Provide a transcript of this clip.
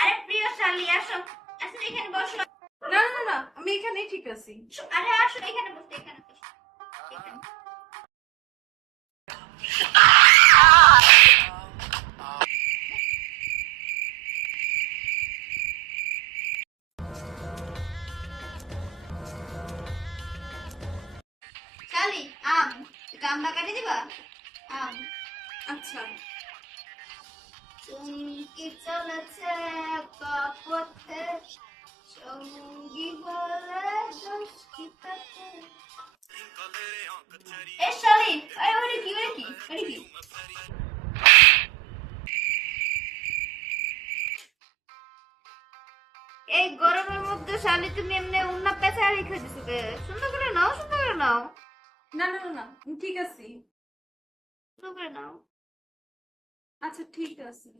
আরে প্রিয় শালি আসো, আসো এখানে বসো। না না না, আমি এখানেই ঠিক আছি। আরে আসো এখানে বসো, এখানে বসো, এখানে। শালি আম, একটু আম কাটি দিবা? আম। আচ্ছা। চুমকি চলেছে একা পথে, সঙ্গী বলে দোষী তাকে। এ শালি, আরে ওরে কি, ওরে কি, ওরে কি? এই গরমের মধ্যে শালি তুমি এমনি উন্না পেঁচা রেখে দিছো কে? সুন্দর করে নাও, সুন্দর করে নাও, না না না না, আমি ঠিক আছি। সুন্দর করে নাও। আচ্ছা ঠিক আছে।